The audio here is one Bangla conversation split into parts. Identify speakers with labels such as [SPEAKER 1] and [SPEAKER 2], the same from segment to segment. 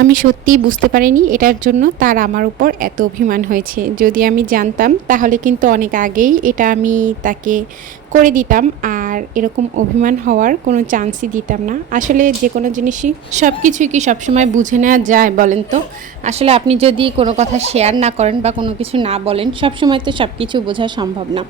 [SPEAKER 1] আমি সত্যিই বুঝতে পারিনি এটার জন্য তার আমার উপর এত অভিমান হয়েছে। যদি আমি জানতাম, তাহলে কিন্তু অনেক আগেই এটা আমি তাকে করে দিতাম আর এরকম অভিমান হওয়ার কোনো চান্সই দিতাম না। আসলে যে কোনো জিনিসই সব কিছুই কি সবসময় বুঝে নেওয়া যায় বলেন তো? আসলে আপনি যদি কোনো কথা শেয়ার না করেন বা কোনো কিছু না বলেন সব সময় তো সব কিছু বোঝা সম্ভব না।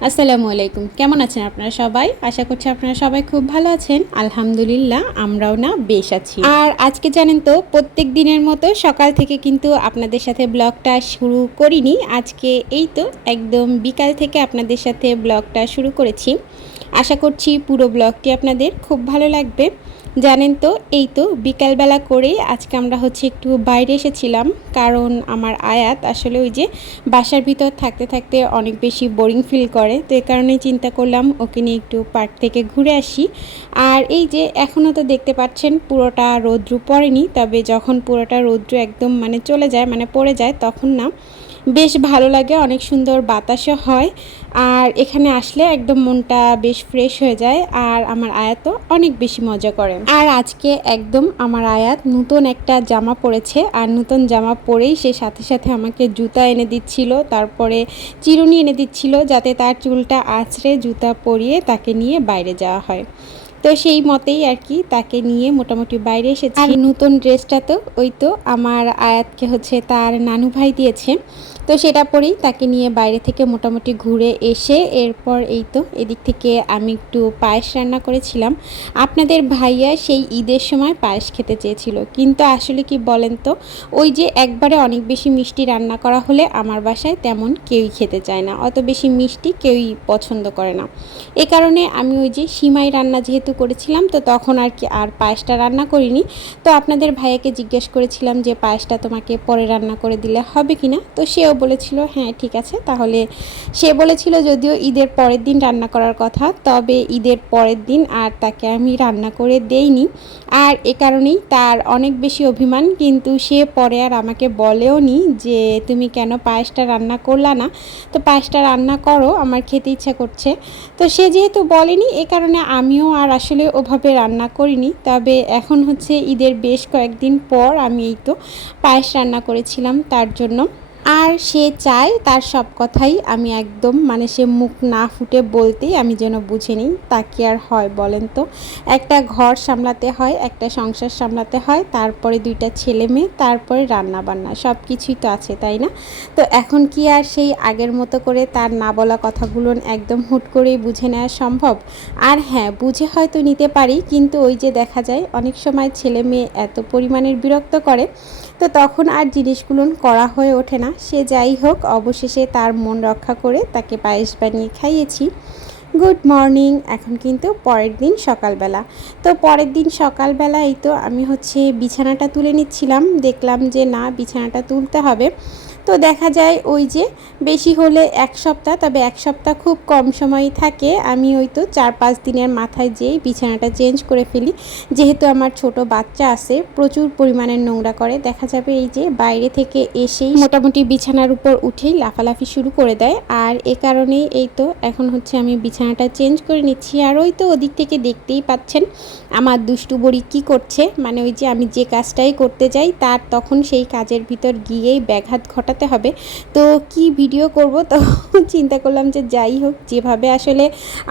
[SPEAKER 1] আসসালামু আলাইকুম। কেমন আছেন আপনারা সবাই? আশা করছি আপনারা সবাই খুব ভালো আছেন। আলহামদুলিল্লাহ, আমরাও না বেশ আছি। আর আজকে জানেন তো, প্রত্যেক দিনের মতো সকাল থেকে কিন্তু আপনাদের সাথে ব্লগটা শুরু করিনি। আজকে এই তো একদম বিকাল থেকে আপনাদের সাথে ব্লগটা শুরু করেছি। আশা করছি পুরো ব্লগটি আপনাদের খুব ভালো লাগবে। জানেন তো, এই তো বিকালবেলা করেই আজকে আমরা হচ্ছে একটু বাইরে এসেছিলাম। কারণ আমার আয়াত আসলে ওই যে বাসার ভিতর থাকতে থাকতে অনেক বেশি বোরিং ফিল করে। তো এই কারণেই চিন্তা করলাম, ওকে নিয়ে একটু পার্ক থেকে ঘুরে আসি। আর এই যে এখনও তো দেখতে পাচ্ছেন, পুরোটা রৌদ্র পড়েনি। তবে যখন পুরোটা রৌদ্র একদম মানে চলে যায় মানে পড়ে যায়, তখন না বেশ ভালো লাগে, অনেক সুন্দর বাতাসও হয়। আর এখানে আসলে একদম মনটা বেশ ফ্রেশ হয়ে যায় আর আমার আয়াতও অনেক বেশি মজা করে। আর আজকে একদম আমার আয়াত নতুন একটা জামা পরেছে আর নতুন জামা পরেই সে সাথে সাথে আমাকে জুতা এনে দিচ্ছিল, তারপরে চিরুনি এনে দিচ্ছিল যাতে তার চুলটা আছড়ে জুতা পরিয়ে তাকে নিয়ে বাইরে যাওয়া হয়। তো সেই মতেই আর কি তাকে নিয়ে মোটামুটি বাইরে এসেছি। নতুন ড্রেসটা তো ওই তো আমার আয়াতকে হচ্ছে তার নানু ভাই দিয়েছে। তো সেটা পরেই তাকে নিয়ে বাইরে থেকে মোটামুটি ঘুরে এসে এরপর এই তো এদিক থেকে আমি একটু পায়েস রান্না করেছিলাম। আপনাদের ভাইয়া সেই ঈদের সময় পায়েস খেতে চেয়েছিল। কিন্তু আসলে কি বলেন তো, ওই যে একবারে অনেক বেশি মিষ্টি রান্না করা হলে আমার বাসায় তেমন কেউই খেতে চায় না। অত বেশি মিষ্টি কেউই পছন্দ করে না। এ কারণে আমি ওই যে সিমাই রান্না যেহেতু করেছিলাম, তো তখন আর কি আর পায়েসটা রান্না করিনি। তো আপনাদের ভাইয়াকে জিজ্ঞেস করেছিলাম যে, পায়েসটা তোমাকে পরে রান্না করে দিলে হবে কি না তো সেও বলেছিল হ্যাঁ ঠিক আছে। তাহলে সে বলেছিল, যদিও ঈদের পরের দিন রান্না করার কথা, তবে ঈদের পরের দিন আর তাকে আমি রান্না করে দেইনি। আর এ কারণেই তার অনেক বেশি অভিমান, কিন্তু সে পরে আর আমাকে বলেও নি যে, তুমি কেন পায়েসটা রান্না করলা না? তো পায়েসটা রান্না করো, আমার খেতে ইচ্ছা করছে। তো সে যেহেতু বলেনি, এ কারণে আমিও আর আসলে ওভাবে রান্না করিনি। তবে এখন হচ্ছে ঈদের বেশ কয়েকদিন পর আমি এই তো পায়েস রান্না করেছিলাম তার জন্য। আর সে চায় তার সব কথাই আমি একদম মানে সে মুখ না ফুটে বলতেই আমি যেন বুঝে নিই তা কি আর হয় বলেন তো? একটা ঘর সামলাতে হয়, একটা সংসার সামলাতে হয়, তারপরে দুইটা ছেলে মেয়ে, তারপরে রান্না বান্না সব কিছুই তো আছে, তাই না? তো এখন কি আর সেই আগের মতো করে তার না বলা কথাগুলো একদম হুট করেই বুঝে নেওয়া সম্ভব? আর হ্যাঁ বুঝে হয়তো নিতে পারি, কিন্তু ওই যে দেখা যায়, অনেক সময় ছেলে মেয়ে এত পরিমাণের বিরক্ত করে তো তখন আর জিনিসগুলো করা হয়ে ওঠে না। সে যাই হোক, অবশেষে তার মন রক্ষা করে তাকে পায়েস বানিয়ে খাইয়েছি। গুড মর্নিং, এখন কিন্তু পরের দিন সকালবেলা। তো পরের দিন সকালবেলা এই তো আমি হচ্ছে বিছানাটা তুলে নিচ্ছিলাম। দেখলাম যে না, বিছানাটা তুলতে হবে। তো দেখা যায় ওই যে বেশি হলে এক সপ্তাহ, তবে এক সপ্তাহ খুব কম সময় থাকে। আমি ওই তো চার পাঁচ দিনের মাথায় যেয়ে বিছানাটা চেঞ্জ করে ফেলি। যেহেতু আমার ছোট বাচ্চা আছে, প্রচুর পরিমাণের নোংরা করে। দেখা যাবে এই যে বাইরে থেকে এসেই মোটামুটি বিছানার উপর উঠেই লাফালাফি শুরু করে দেয়। আর এ কারণেই এই তো এখন হচ্ছে আমি বিছানাটা চেঞ্জ করে নিচ্ছি। আর ওই তো ওদিক থেকে দেখতেই পাচ্ছেন আমার দুষ্টু বড়ি কী করছে। মানে ওই যে আমি যে কাজটাই করতে যাই, তার তখন সেই কাজের ভিতর গিয়েই ব্যাঘাত ঘটা দেখাতে হবে। তো কি ভিডিও করব? তো চিন্তা করলাম যে যাই হোক, যেভাবে আসলে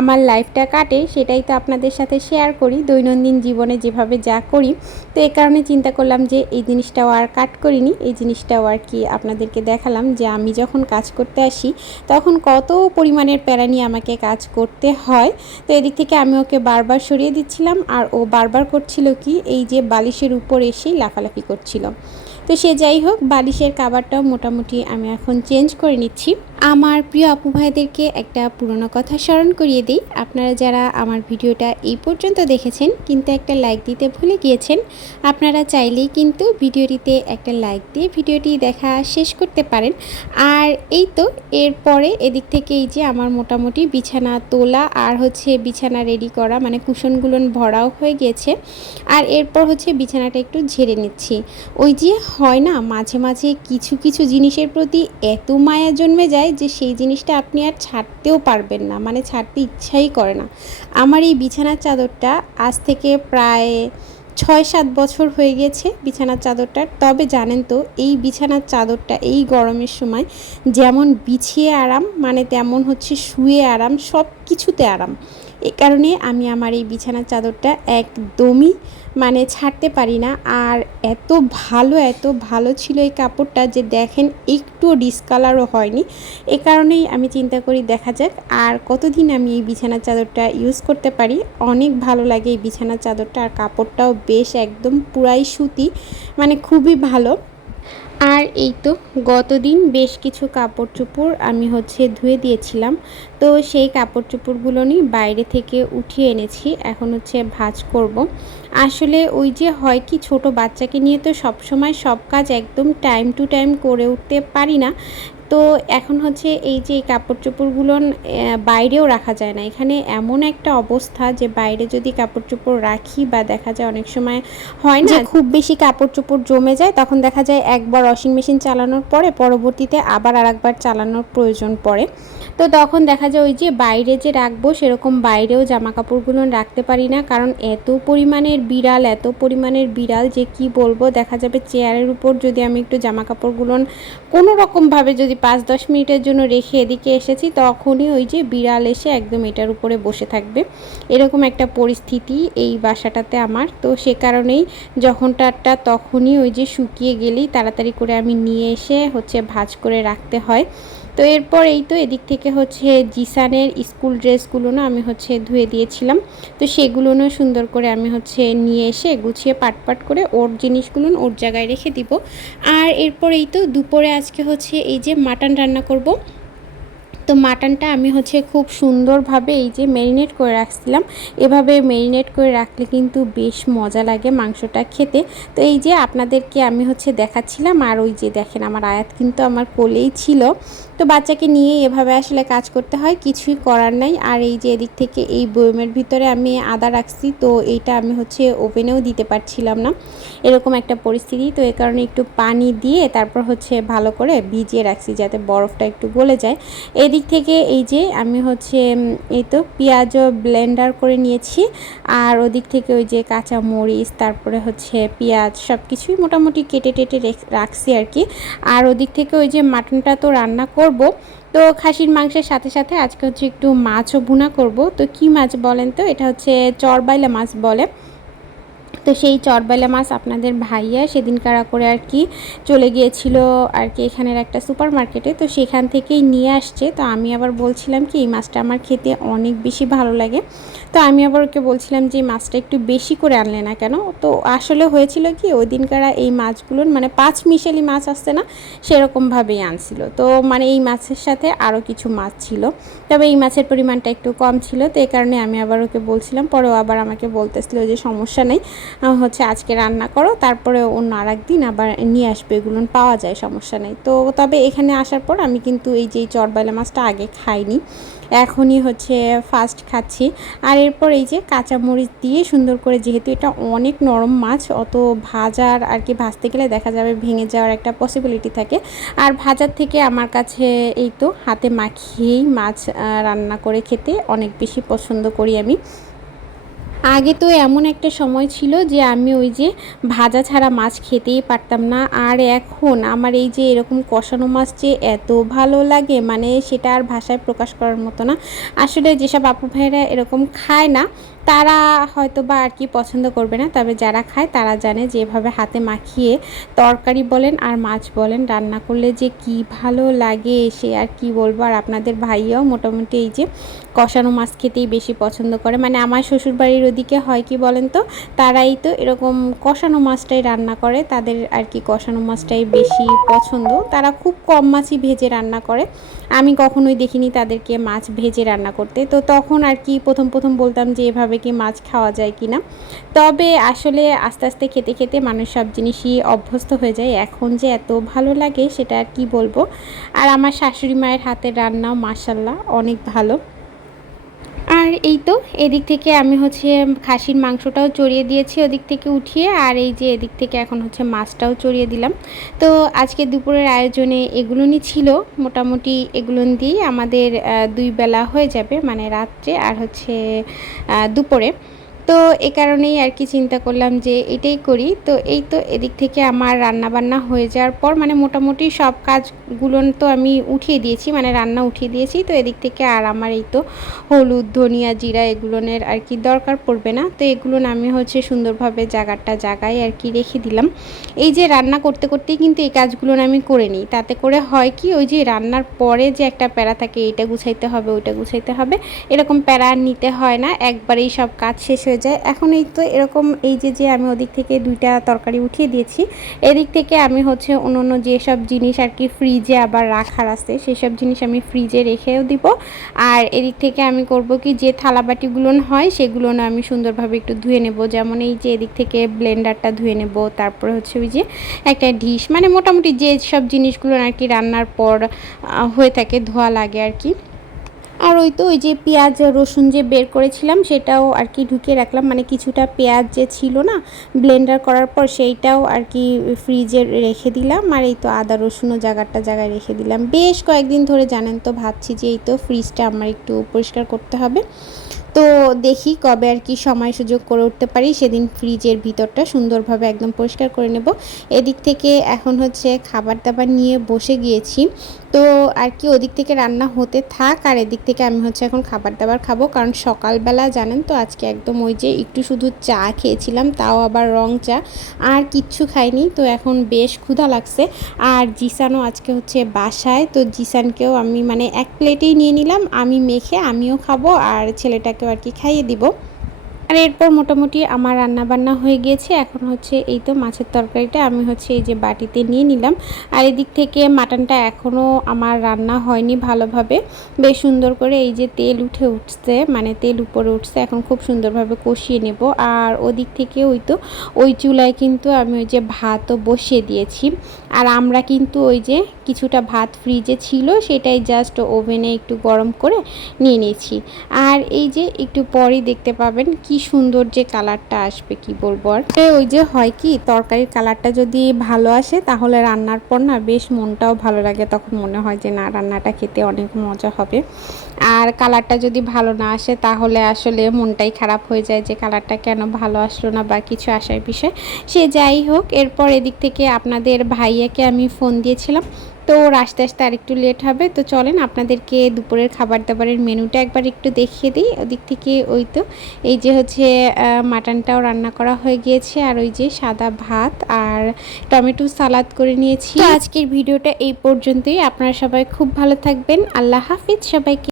[SPEAKER 1] আমার লাইফটা কাটে, সেটাই তো আপনাদের সাথে শেয়ার করি। দৈনন্দিন জীবনে যেভাবে যা করি, তো এই কারণে চিন্তা করলাম যে এই জিনিসটাও আর কাট করিনি। এই জিনিসটাও আর কি আপনাদেরকে দেখালাম যে আমি যখন কাজ করতে আসি, তখন কত পরিমাণের প্যারা নিয়ে আমাকে কাজ করতে হয়। তো এদিক থেকে আমি ওকে বারবার সরিয়ে দিচ্ছিলাম, আর ও বারবার করছিল কি, এই যে বালিশের উপর এসেই লাফালাফি করছিল। তো সে যাই হোক বালিশের কাবারটাও মোটামুটি আমি এখন চেঞ্জ করে নিচ্ছি। আমার প্রিয় আপু ভাইদেরকে একটা পুরনো কথা স্মরণ করিয়ে দিই। আপনারা যারা আমার ভিডিওটা এই পর্যন্ত দেখেছেন, কিন্তু একটা লাইক দিতে ভুলে গিয়েছেন, আপনারা চাইলেই কিন্তু ভিডিওটিতে একটা লাইক দিয়ে ভিডিওটি দেখা শেষ করতে পারেন। আর এই তো এরপরে এদিক থেকে এই যে আমার মোটামুটি বিছানা তোলা আর হচ্ছে বিছানা রেডি করা মানে কুশনগুলো ভরাও হয়ে গিয়েছে। আর এরপর হচ্ছে বিছানাটা একটু ঝেড়ে নিচ্ছি। ওই যে হয় না, মাঝে মাঝে কিছু কিছু জিনিসের প্রতি এত মায়া জন্মে যায় যে সেই জিনিসটা আপনি আর ছাড়তেও পারবেন না মানে ছাড়তে ইচ্ছাই করে না। আমার এই বিছানার চাদরটা আজ থেকে প্রায় ছয় সাত বছর হয়ে গেছে বিছানার চাদরটার। তবে জানেন তো, এই বিছানার চাদরটা এই গরমের সময় যেমন বিছিয়ে আরাম মানে তেমন হচ্ছে শুয়ে আরাম সব কিছুতে আরাম। এই কারণে আমি আমার এই বিছানার চাদরটা একদমই মানে ছাড়তে পারি না। আর এত ভালো এত ভালো ছিল এই কাপড়টা যে দেখেন একটুও ডিসকালারও হয়নি। এ কারণেই আমি চিন্তা করি দেখা যাক আর কতদিন আমি এই বিছানার চাদরটা ইউজ করতে পারি। অনেক ভালো লাগে এই বিছানার চাদরটা আর কাপড়টাও বেশ একদম পুরাই সুতি মানে খুবই ভালো। আর এই তো, গতদিন বেশ কিছু কাপড় চোপড় আমি হচ্ছে ধুয়ে দিয়েছিলাম তো সেই কাপড় চোপড়গুলো নিয়ে বাইরে থেকে উঠিয়ে এনেছি, এখন হচ্ছে ভাজ করব। আসলে ওই যে হয় কি, ছোট বাচ্চাকে নিয়ে তো সব সময় সব কাজ একদম টাইম টু টাইম করে উঠতে পারি না তো এখন হচ্ছে এই যে কাপড় চোপড়গুলো বাইরেও রাখা যায় না। এখানে এমন একটা অবস্থা যে বাইরে যদি কাপড় চোপড় রাখি বা দেখা যায় অনেক সময় হয় না খুব বেশি কাপড় চোপড় জমে যায়, তখন দেখা যায় একবার ওয়াশিং মেশিন চালানোর পরে পরবর্তীতে আবার আরেকবার চালানোর প্রয়োজন পড়ে। তো তখন দেখা যায় ওই যে বাইরে যে রাখব, সেরকম বাইরেও জামা কাপড়গুলো রাখতে পারি না। কারণ এত পরিমাণের বিড়াল, এত পরিমাণের বিড়াল, যে কি বলব, দেখা যাবে চেয়ারের উপর যদি আমি একটু জামা কাপড়গুলো কোনো রকমভাবে যদি পাঁচ দশ মিনিটের জন্য রেখে এদিকে এসেছি, তখনই ওই যে বিড়াল এসে একদম এটার উপরে বসে থাকবে। এরকম একটা পরিস্থিতি এই বাসাটাতে আমার। তো সে কারণেই যখনটারটা তখনই ওই যে শুকিয়ে গেলেই তাড়াতাড়ি করে আমি নিয়ে এসে হচ্ছে ভাজ করে রাখতে হয়। তো এরপর এই তো এদিক থেকে হচ্ছে জিসানের স্কুল ড্রেসগুলো না আমি হচ্ছে ধুয়ে দিয়েছিলাম। তো সেগুলো না সুন্দর করে আমি হচ্ছে নিয়ে এসে গুছিয়ে পাট পাট করে ওর জিনিসগুলো ওর জায়গায় রেখে দিব। আর এরপর এই তো দুপুরে আজকে হচ্ছে এই যে মাটন রান্না করব। তো মাটনটা আমি হচ্ছে খুব সুন্দরভাবে এই যে ম্যারিনেট করে রাখছিলাম। এভাবে ম্যারিনেট করে রাখলে কিন্তু বেশ মজা লাগে মাংসটা খেতে। তো এই যে আপনাদেরকে আমি হচ্ছে দেখাচ্ছিলাম আর ওই যে দেখেন আমার আয়াত কিন্তু আমার কোলেই ছিল। তো বাচ্চাকে নিয়ে এভাবে আসলে কাজ করতে হয়, কিছুই করার নাই। আর এই যে এদিক থেকে এই বয়মের ভিতরে আমি আদা রাখছি, তো এইটা আমি হচ্ছে ওভেনেও দিতে পারছিলাম না। এরকম একটা পরিস্থিতি, তো এ কারণে একটু পানি দিয়ে তারপর হচ্ছে ভালো করে ভিজিয়ে রাখছি যাতে বরফটা একটু গলে যায়। এদিক থেকে এই যে আমি হচ্ছে এই তো পেঁয়াজও ব্লেন্ডার করে নিয়েছি। আর ওদিক থেকে ওই যে কাঁচা মরিচ, তারপরে হচ্ছে পেঁয়াজ সব কিছুই মোটামুটি কেটে টেটে রাখছি আর কি। আর ওদিক থেকে ওই যে মাটনটা তো রান্না করব। তো খাসির মাংসের সাথে সাথে আজকে হচ্ছে একটু মাছও ভুনা করব। তো কি মাছ বলেন তো? এটা হচ্ছে চরবাইলা মাছ বলে। তো সেই চরবেলা মাছ আপনাদের ভাইয়া সেদিন কারা করে আর কি চলে গিয়েছিল আর কি এখানের একটা সুপার মার্কেটে তো সেখান থেকেই নিয়ে আসছে। তো আমি আবার বলছিলাম কি, এই মাছটা আমার খেতে অনেক বেশি ভালো লাগে। তো আমি আবার ওকে বলছিলাম যে মাছটা একটু বেশি করে আনলে না কেন? তো আসলে হয়েছিল কি, ওই দিনকারা এই মাছগুলোর মানে পাঁচ মিশালি মাছ আসছে না, সেরকমভাবেই আনছিল। তো মানে এই মাছের সাথে আরও কিছু মাছ ছিল। তবে এই মাছের পরিমাণটা একটু কম ছিল। তো এই কারণে আমি আবার ওকে বলছিলাম। পরেও আবার আমাকে বলতেছিল যে, সমস্যা নেই। হচ্ছে আজকে রান্না করো, তারপরে অন্য আর দিন আবার নিয়ে আসবে এগুলো, পাওয়া যায়, সমস্যা নেই। তো তবে এখানে আসার পর আমি কিন্তু এই যে চরবাইলা মাছটা আগে খাইনি, এখনই হচ্ছে ফার্স্ট খাচ্ছি। আর এরপর এই যে কাঁচামরিচ দিয়ে সুন্দর করে, যেহেতু এটা অনেক নরম মাছ, অত ভাজার আর কি ভাজতে গেলে দেখা যাবে ভেঙে যাওয়ার একটা পসিবিলিটি থাকে। আর ভাজার থেকে আমার কাছে এই তো, হাতে মাখিয়েই মাছ রান্না করে খেতে অনেক বেশি পছন্দ করি আমি। আগে তো এমন একটা সময় ছিল যে আমি ওই যে ভাজা ছাড়া মাছ খেতেই পারতাম না। আর এখন আমার এই যে এরকম কষানো মাছ যে এত ভালো লাগে মানে সেটা আর ভাষায় প্রকাশ করার মতো না। আসলে যেসব আপু ভাইয়েরা এরকম খায় না তারা হয়তো বা আর কি পছন্দ করবে না, তবে যারা খায় তারা জানে যে এভাবে হাতে মাখিয়ে তরকারি বলেন আর মাছ বলেন, রান্না করলে যে কি ভালো লাগে সে আর কি বলব। আর আপনাদের ভাইয়াও মোটামুটি এই যে কষানো মাছ খেতেই বেশি পছন্দ করে। মানে আমার শ্বশুরবাড়ির ওদিকে হয় কি বলেন তো, তারাই তো এরকম কষানো মাছটাই রান্না করে, তাদের আর কি কষানো মাছটাই বেশি পছন্দ। তারা খুব কম মাছই ভেজে রান্না করে। আমি কখনোই দেখিনি তাদেরকে মাছ ভেজে রান্না করতে। তো তখন আর কি প্রথম প্রথম বলতাম যে এভাবে কি মাছ খাওয়া যায় কি না তবে আসলে আস্তে আস্তে খেতে খেতে মানুষ সব জিনিসই অভ্যস্ত হয়ে যায়। এখন যে এত ভালো লাগে সেটা আর কি বলব। আর আমার শাশুড়ি মায়ের হাতের রান্নাও মাসাল্লাহ অনেক ভালো। আর এই তো, এদিক থেকে আমি হচ্ছে খাসির মাংসটাও চড়িয়ে দিয়েছি ওদিক থেকে উঠিয়ে, আর এই যে এদিক থেকে এখন হচ্ছে মাছটাও চড়িয়ে দিলাম। তো আজকে দুপুরের আয়োজনে এগুলোনই ছিল, মোটামুটি এগুলো দিয়েই আমাদের দুই বেলা হয়ে যাবে মানে রাত্রে আর হচ্ছে দুপুরে। তো এ কারণেই আর কি চিন্তা করলাম যে এটাই করি। তো এই তো এদিক থেকে আমার রান্না বান্না হয়ে যাওয়ার পর মানে মোটামুটি সব কাজগুলো তো আমি উঠিয়ে দিয়েছি মানে রান্না উঠিয়ে দিয়েছি। তো এদিক থেকে আর আমার এই তো হলুদ, ধনিয়া, জিরা এগুলোনের আর কি দরকার পড়বে না। তো এগুলো আমি হচ্ছে সুন্দরভাবে জায়গাটা জায়গায় আর কি রেখে দিলাম। এই যে রান্না করতে করতেই কিন্তু এই কাজগুলো আমি করে নিই। তাতে করে হয় কি, ওই যে রান্নার পরে যে একটা প্যারা থাকে এটা গুছাইতে হবে, ওইটা গুছাইতে হবে। এরকম প্যারা নিতে হয় না। একবারেই সব কাজ শেষ যায়। এখন এই তো এরকম এই যে যে আমি ওদিক থেকে দুইটা তরকারি উঠিয়ে দিয়েছি, এদিক থেকে আমি হচ্ছে অন্য অন্য যেসব জিনিস আর কি ফ্রিজে আবার রাখার আছে, সেসব জিনিস আমি ফ্রিজে রেখেও দিব। আর এদিক থেকে আমি করব কি, যে থালাবাটিগুলো হয়, সেগুলো না আমি সুন্দরভাবে একটু ধুয়ে নেব। যেমন এই যে এদিক থেকে ব্লেন্ডারটা ধুয়ে নেব, তারপরে হচ্ছে ওই যে একটা ডিশ মানে মোটামুটি যে সব জিনিসগুলো আর কি রান্নার পর হয়ে থাকে, ধোয়া লাগে আর কি। আর ওই তো ওই যে পেঁয়াজ রসুন যে বের করেছিলাম, সেটাও আর কি ঢুকিয়ে রাখলাম। মানে কিছুটা পেঁয়াজ যে ছিল না ব্লেন্ডার করার পর সেইটাও আর কি ফ্রিজে রেখে দিলাম। আর এই তো আদা রসুনও জায়গাটা জায়গায় রেখে দিলাম। বেশ কয়েকদিন ধরে জানেন তো, ভাবছি যে এই তো ফ্রিজটা আমার একটু পরিষ্কার করতে হবে। তো দেখি কবে আর কি সময় সুযোগ করে উঠতে পারি। সেদিন ফ্রিজের ভিতরটা সুন্দরভাবে একদম পরিষ্কার করে নেব। এদিক থেকে এখন হচ্ছে খাবার দাবার নিয়ে বসে গিয়েছি। তো আর কি ওদিক থেকে রান্না হতে থাক, আর এদিক থেকে আমি হচ্ছে এখন খাবার দাবার খাব। কারণ সকালবেলা জানেন তো, আজকে একদম ওই যে একটু শুধু চা খেয়েছিলাম, তাও আবার রং চা। আর কিচ্ছু খাইনি, তো এখন বেশ ক্ষুধা লাগছে। আর জিসানও আজকে হচ্ছে বাসায়, তো জিসানকেও আমি মানে এক প্লেটেই নিয়ে নিলাম, আমি মেখে আমিও খাব, আর ছেলেটাকেও আর কি খাইয়ে দিব। আর এরপর মোটামুটি আমার রান্না বান্না হয়ে গিয়েছে। এখন হচ্ছে এই তো মাছের তরকারিটা আমি হচ্ছে এই যে বাটিতে নিয়ে নিলাম। আর এদিক থেকে মাটনটা এখনও আমার রান্না হয়নি ভালোভাবে। বেশ সুন্দর করে এই যে তেল উঠে উঠছে মানে তেল উপরে উঠছে, এখন খুব সুন্দরভাবে কষিয়ে নেব। আর ওদিক থেকে ওই তো ওই চুলায় কিন্তু আমি ওই যে ভাতও বসিয়ে দিয়েছি। আর আমরা কিন্তু ওই যে কিছুটা ভাত ফ্রিজে ছিল, সেটাই জাস্ট ওভেনে একটু গরম করে নিয়ে নিয়েছি। আর এই যে একটু পরই দেখতে পাবেন কি সুন্দর যে কালারটা আসবে, কি বলব আর? ওই যে হয় কি, তরকারির কালারটা যদি ভালো আসে, তাহলে রান্নার পর না বেশ মনটাও ভালো লাগে, তখন মনে হয় যে না, রান্নাটা খেতে অনেক মজা হবে। আর কালারটা যদি ভালো না আসে, তাহলে আসলে মনটাই খারাপ হয়ে যায় যে কালারটা কেন ভালো আসলো না বা কিছু আসার বিষয়। সে যাই হোক, এরপর এদিক থেকে আপনাদের ভাইয়াকে আমি ফোন দিয়েছিলাম। তো ওর আস্তে আসতে আরেকটু লেট হবে। তো চলেন আপনাদেরকে দুপুরের খাবার দাবারের মেনুটা একবার একটু দেখিয়ে দিই। ওদিক থেকে ওই তো, এই যে হচ্ছে মাটনটাও রান্না করা হয়ে গিয়েছে। আর ওই যে সাদা ভাত আর টমেটো সালাদ করে নিয়েছি। আজকের ভিডিওটা এই পর্যন্তই। আপনারা সবাই খুব ভালো থাকবেন। আল্লাহ হাফিজ। সবাইকে